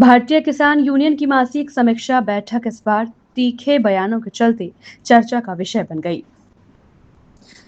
भारतीय किसान यूनियन की मासिक समीक्षा बैठक इस बार तीखे बयानों के चलते चर्चा का विषय बन गई।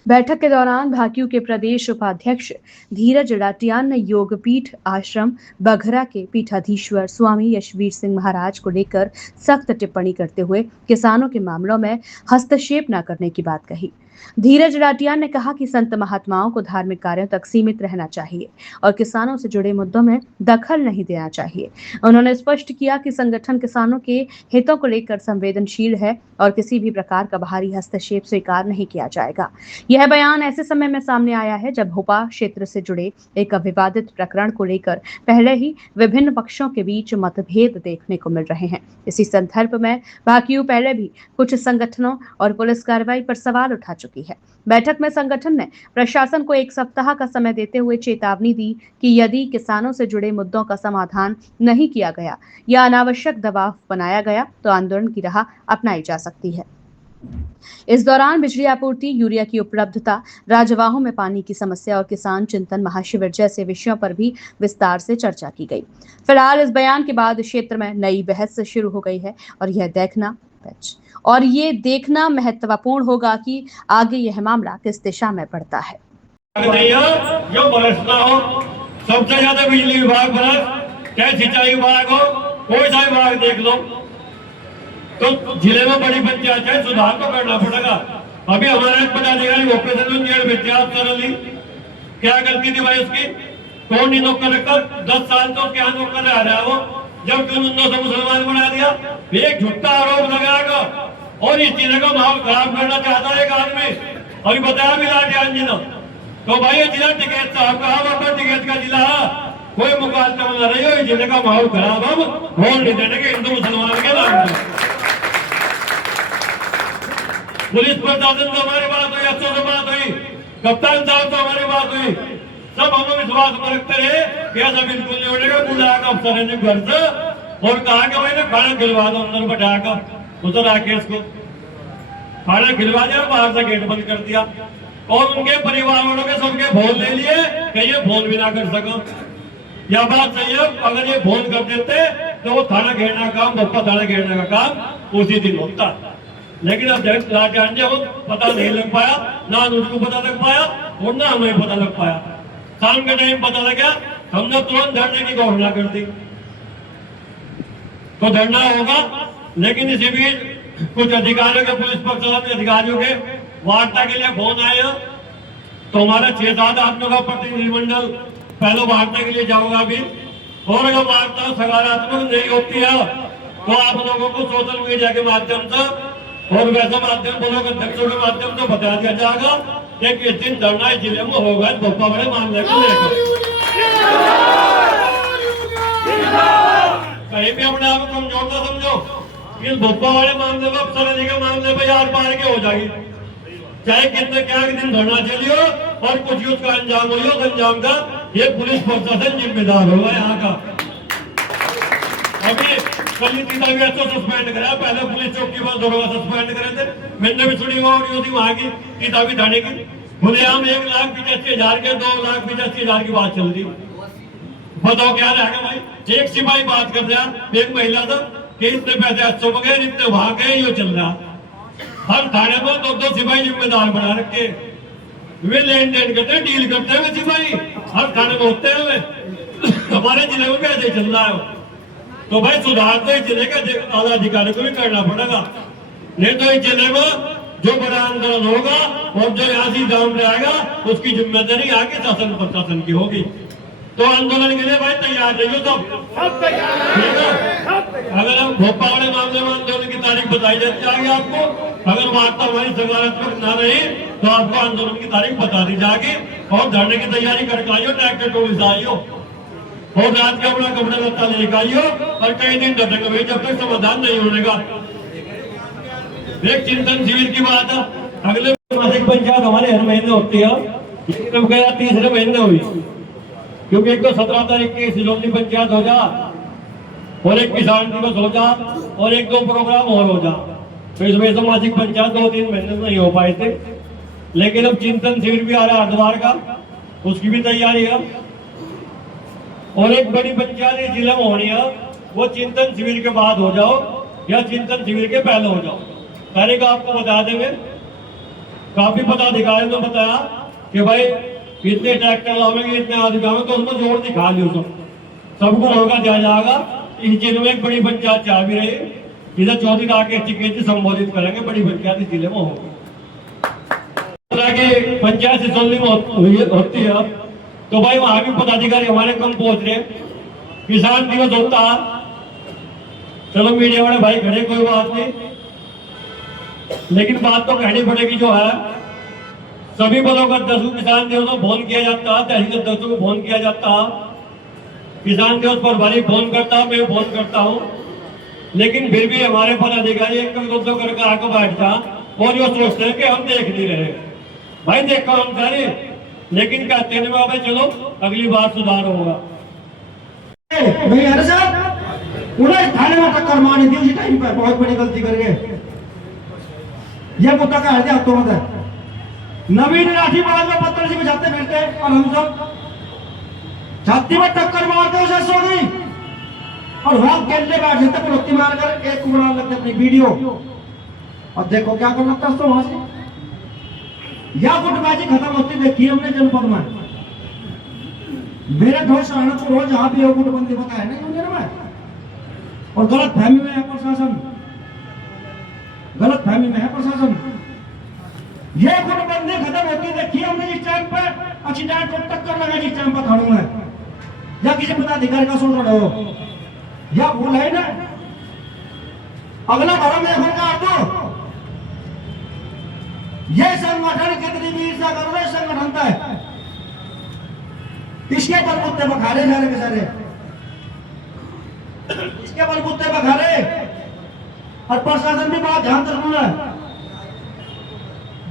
बैठक के दौरान भाकियू के प्रदेश उपाध्यक्ष धीरज राटियान ने योगपीठ आश्रम बघरा के पीठाधीश्वर स्वामी यशवीर सिंह महाराज को लेकर सख्त टिप्पणी करते हुए किसानों के मामलों में हस्तक्षेप न करने की बात कही। धीरज राटियान ने कहा कि संत महात्माओं को धार्मिक कार्यों तक सीमित रहना चाहिए और किसानों से जुड़े मुद्दों में दखल नहीं देना चाहिए। उन्होंने स्पष्ट किया कि संगठन किसानों के हितों को लेकर संवेदनशील है और किसी भी प्रकार का बाहरी हस्तक्षेप स्वीकार नहीं किया जाएगा। यह बयान ऐसे समय में सामने आया है जब भोपाल क्षेत्र से जुड़े एक विवादित प्रकरण को लेकर पहले ही विभिन्न पक्षों के बीच मतभेद देखने को मिल रहे हैं। इसी संदर्भ में भाकियू पहले भी कुछ संगठनों और पुलिस कार्रवाई पर सवाल उठा चुकी है। बैठक में संगठन ने प्रशासन को 1 सप्ताह का समय देते हुए चेतावनी दी कि यदि किसानों से जुड़े मुद्दों का समाधान नहीं किया गया या अनावश्यक दबाव बनाया गया तो आंदोलन की राह अपनाई जा सकती है। इस दौरान बिजली आपूर्ति, यूरिया की उपलब्धता, राजवाहों में पानी की समस्या और किसान चिंतन महाशिविर जैसे विषयों पर भी विस्तार से चर्चा की गई। फिलहाल इस बयान के बाद क्षेत्र में नई बहस शुरू हो गई है और ये देखना महत्वपूर्ण होगा कि आगे यह मामला किस दिशा में बढ़ता है। जो बरसना हो, सबसे ज्यादा बिजली विभाग बरस, चाहे सिंचाई विभाग हो, कोई सा विभाग देख लो, तो जिले में बड़ी पंचायत है, सुधार तो करना पड़ेगा। अभी हमारे पदाधिकारी ऑपरेशन क्या गलती थी भाई उसकी? कौन नहीं नौकर रखकर 10 साल तो क्या नौकर रह रहा है वो, जब क्यों मुसलमान बना दिया? एक झूठा आरोप लगाएगा और इस जिले का माहौल खराब करना चाहता है एक आदमी। अभी बताया भी लाटियान जी ने, तो भाई ये जिला टिकैत साहब का टिकैत का जिला कोई मुकाबला बना रही हो, जिले का माहौल खराब हम वोट नहीं देने के हिंदू मुसलमान के नाम पर। पुलिस प्रशासन तो हमारी बात हुई, अफसरों से बात हुई, कप्तान साहब तो हमारी बात हुई, सब हम विश्वास में रखते रहे कि ऐसा बिल्कुल नहीं उठेगा। बुलाया अफसर ने घर से और कहा कि भाई ना खाना खिलवा दो, अंदर बैठाकर उधर राकेश को खाना खिलवा दिया, बाहर से गेट बंद कर दिया और उनके परिवार वालों के सबके फोन ले लिए कि ये फोन भी ना कर सको। यह बात सही है, अगर ये फोन कर देते तो वो थाना घेरने का काम, बप्पा थाना घेरने का काम उसी दिन होता। लेकिन अब लाटियान जी पता नहीं लग पाया, ना उसको पता लग पाया और ना हमें पता लग पाया। शाम के टाइम पता लगा, हमने तुरंत धरने की घोषणा कर दी। तो धरना होगा, लेकिन इसी बीच कुछ अधिकारियों के, पुलिस प्रशासन के अधिकारियों के वार्ता के लिए फोन आए, तो हमारा 6-7 आदमियों का प्रतिनिधिमंडल पहले वार्ता के लिए जाऊंगा अभी। और अगर वार्ता सकारात्मक नहीं होती है तो आप लोगों को सोशल मीडिया के माध्यम से और वैसे माध्यम ब्लॉक अध्यक्षों के माध्यम से बता दिया जाएगा कि इस दिन धरना जिले में होगा भोपा बड़े मामले को लेकर। कहीं भी अपने आप को कमजोर ना समझो, इस भोपा वाले मामले में, अफसर के मामले में यार पार के हो जाएगी। चाहे कितने क्या दिन धरना चलियो और कुछ उसका अंजाम हो, अंजाम का ये पुलिस प्रशासन जिम्मेदार होगा यहाँ का। अभी कल सस्पेंड करा, पहले पुलिस चौकी पर दरोगा सस्पेंड करे थे, मैंने भी सुनी होगी वहां की किताबी थाने की। खुलेआम 1,85,000 के 2,85,000 की बात चल रही। बताओ क्या रहेगा भाई? एक सिपाही बात कर रहा, एक महिला था कि इतने पैसे अच्छों गए, इतने वहां गए, ये चल रहा। हर थाने में 2-2 सिपाही जिम्मेदार बना रखे, वे लेन देन करते, डील करते हैं सिपाही, हर थाने में होते हैं। हमारे जिले में कैसे चल रहा है? तो भाई सुधार तो इस जिले के आला अधिकारी को भी करना पड़ेगा, नहीं तो इस जिले में जो बड़ा आंदोलन होगा और जो यहाँ गांव में आएगा उसकी जिम्मेदारी आगे शासन प्रशासन की होगी। तो आंदोलन के लिए भाई तैयार रहिए सब, ठीक है? अगर हम भोपाल वाले मामले में आंदोलन की तारीख बताई जाती आगे आपको, अगर वार्ता हमारी सकारात्मक ना रही तो आपको आंदोलन की तारीख बता दी जाएगी और धरने की तैयारी करके आइयो, ट्रैक्टर टोली से आइयो और रात का अपना कपड़ा लत्ता लेकर आइयो और कई दिन डटेंगे जब तक समाधान नहीं होने का। एक चिंतन शिविर की बात है, अगले मासिक पंचायत हमारे हर महीने होती है, कब गया 3रे महीने हुई, क्योंकि एक तो 17 तारीख की सिलोनी पंचायत हो जा और एक किसान दिवस हो जा और 1-2 प्रोग्राम और हो जा, तो इस वजह से मासिक पंचायत 2-3 महीने नहीं हो पाए थे। लेकिन अब चिंतन शिविर भी आ रहा है हरिद्वार का, उसकी भी तैयारी है और एक बड़ी पंचायत जिले में होनी है वो चिंतन शिविर के बाद हो जाओ या चिंतन शिविर के पहले हो जाओ। तारीख आपको बता देंगे। काफी पदाधिकारियों ने बताया कि भाई इतने ट्रैक्टर लावेंगे, इतने अधिकारी, तो उसमें जोड़ दिखा लियो सबको मौका दिया जाएगा। इस जिले में एक बड़ी पंचायत चाह भी रही, जिसे 14 लाख के संबोधित करेंगे, बड़ी पंचायत इस जिले में होगी। की पंचायत से चलनी में होती है तो भाई वहां भी पदाधिकारी हमारे कम पहुंच रहे। किसान दिवस होता, चलो मीडिया वाले भाई खड़े, कोई बात नहीं, लेकिन बात तो कहनी पड़ेगी। जो है सभी बलों का 10 किसान दिवस को फोन किया जाता, तहसील अध्यक्षों को फोन किया जाता, किसान दिवस पर भारी फोन करता, मैं फोन करता हूँ, लेकिन फिर भी हमारे पदाधिकारी एक दो करके आके बैठ जा और ये सोचते हैं कि हम देख नहीं रहे। भाई देखो हम सारे, लेकिन कहते हैं भाई चलो अगली बार सुधार होगा। नहीं अरे साहब, उन्हें थाने में टक्कर मारी थी उसी टाइम पर, बहुत बड़ी गलती कर गए। ये मुद्दा का है आप तो मतलब नवीन राठी बाद में पत्थर से बजाते फिरते और हम सब छाती में टक्कर मारते उसे सो गई और वहां केले बैठे थे पलौती मारकर एक बना लगते अपनी वीडियो। और देखो क्या कर लगता है तो वहां से या गुटबाजी खत्म होती देखी हमने जनपद में। मेरे दोस्त सहारनपुर रोज जहां भी हो गुटबंदी होता है ना यूनियन में, और गलत फहमी में है प्रशासन, गलत फहमी में है प्रशासन। ये गुटबंदी खत्म होती देखी हमने जिस टाइम पर एक्सीडेंट को टक्कर लगा, जिस टाइम पर थानों में या किसी पदाधिकारी का सुन रहे हो या भूल है ना, अगला भरम देखो का तो ये संगठन कितनी वीर से कर रहे संगठन है, इसके बलबूते बखारे जा रहे सारे, इसके बलबूते बखारे। और प्रशासन भी बात ध्यान रखना है,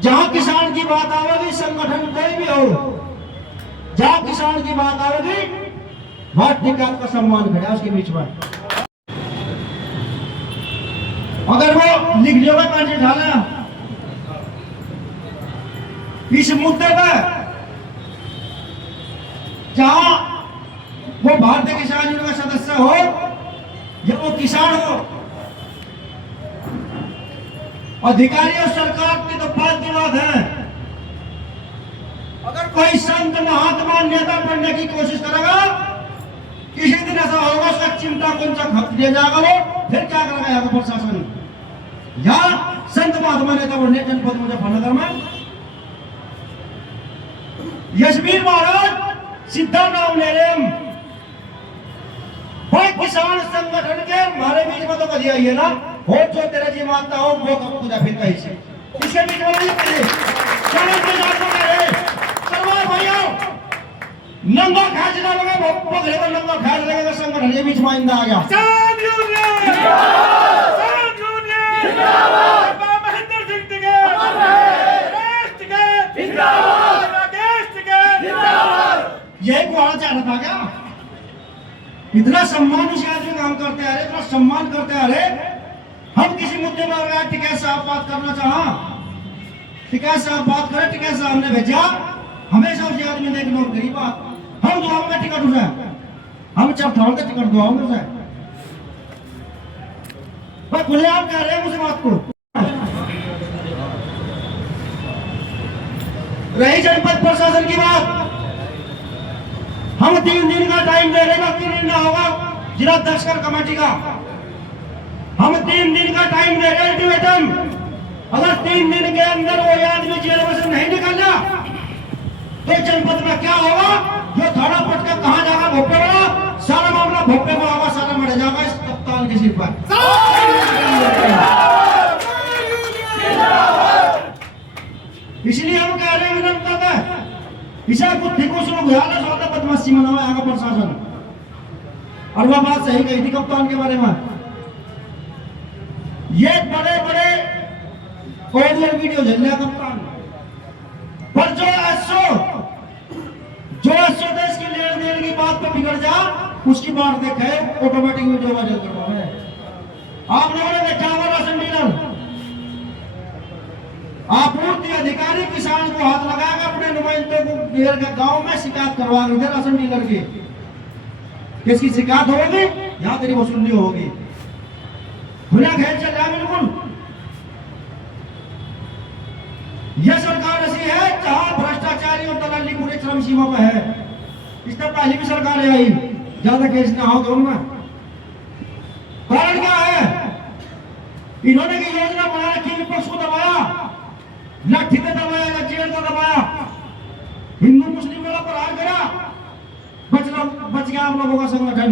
जहां किसान की बात आवेगी, संगठन कोई भी हो, जहां किसान की बात आवेगी वहां टिकात का सम्मान खड़ा उसके बीच में। अगर वो लिख लिया पांच ढाला इस मुद्दे पर, जहां वो भारतीय किसान यूनियन का सदस्य हो या वो किसान हो, अधिकारी और सरकार की तो बात की बात है। अगर कोई संत महात्मा नेता बनने की कोशिश करेगा, किसी दिन ऐसा होगा उसका चिंता कौन सा खप दिया जाएगा, वो फिर क्या करेगा यहाँ का प्रशासन या संत महात्मा नेता बनने जनपद मुजफ्फरनगर में। यशवीर महाराज सीधा नाम ले रहे हम, भाई किसान संगठन के हमारे बीच में तो कभी आई है ना, हो जो तेरे जी मानता हो वो कब खुदा फिर कहीं से इसके बीच में नहीं करिए। चलो के जाकर कह रहे सरवार भैया नंगा खाज ना लगे, पकड़े को नंगा खाज लगेगा, संगठन के बीच में आइंदा आ गया। किसान यूनियन जिंदाबाद, किसान यूनियन जिंदाबाद, बाबा महेंद्र सिंह टिकैत अमर रहे, राकेश टिकैत जिंदाबाद, राकेश टिकैत जिंदाबाद। यही को आना चाह रहा था क्या? इतना सम्मान उस आदमी काम करते आ रहे, इतना सम्मान करते आ रहे। हम किसी मुद्दे पर अगर टिकैत साहब बात करना चाहा, टिकैत साहब बात करें, टिकैत साहब ने भेजा, हमेशा उस आदमी ने इग्नोर करी बात। हम दुआओंगे टिकट उसे, हम चरथाड़ के टिकट दुआओंगे उसे, पर खुलेआम कह रहे हैं उस बात को। रही जनपद प्रशासन की बात, हम 3 दिन का टाइम दे रहे हैं, बाकी निर्णय होगा जिला दक्षकर कमेटी का। हम 3 दिन का टाइम दे रहे हैं अल्टीमेटम। अगर 3 दिन के अंदर वो आदमी जेल में से नहीं निकला तो जनपद में क्या होगा, जो थाना पट के कहां जाएगा भोपे वाला, सारा मामला भोपे में होगा, सारा मर जाएगा इस कप्तान के सिर पर। इसलिए हम कह रहे हैं विनम्रता है, इसे कुछ ठिको शुरू हुआ ना, सौदा बदमाशी मनावा यहाँ का प्रशासन। और वह बात सही कही थी कप्तान के बारे में, ये बड़े बड़े ऑडियो वीडियो झल्ले कप्तान, पर जो देश की लेन देन की बात पर बिगड़ जा, उसकी बात देखे ऑटोमेटिक वीडियो वायरल करवा है। आप लोगों ने देखा होगा राशन डीलर, आपूर्ति अधिकारी किसान को हाथ लगाएगा, अपने नुमाइंदों को घेर के गांव में शिकायत करवा रहे थे राशन डीलर की। किसकी शिकायत होगी? यहाँ तेरी वसूली होगी। खुला खेल चल रहा है बिल्कुल। यह सरकार ऐसी है जहां भ्रष्टाचारी और दलाली पूरे चरम सीमा पर है। इससे पहले भी सरकार आई, ज्यादा केस ना हो तो उनमें कारण क्या है? इन्होंने की योजना बना रखी, विपक्ष को दबाया, लाठी से दबाया या जेल को दबाया, हिंदू मुस्लिम वाला प्रहार करा, बच गया आप लोगों का संगठन।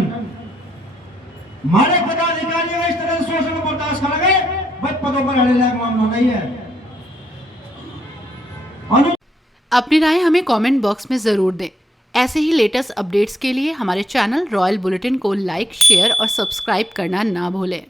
हमारे पदाधिकारी इस तरह से शोषण बर्दाश्त कर गए, भाई पदों पर रहने लायक मामला नहीं है। अपनी राय हमें कमेंट बॉक्स में ज़रूर दें। ऐसे ही लेटेस्ट अपडेट्स के लिए हमारे चैनल रॉयल बुलेटिन को लाइक, शेयर और सब्सक्राइब करना ना भूलें।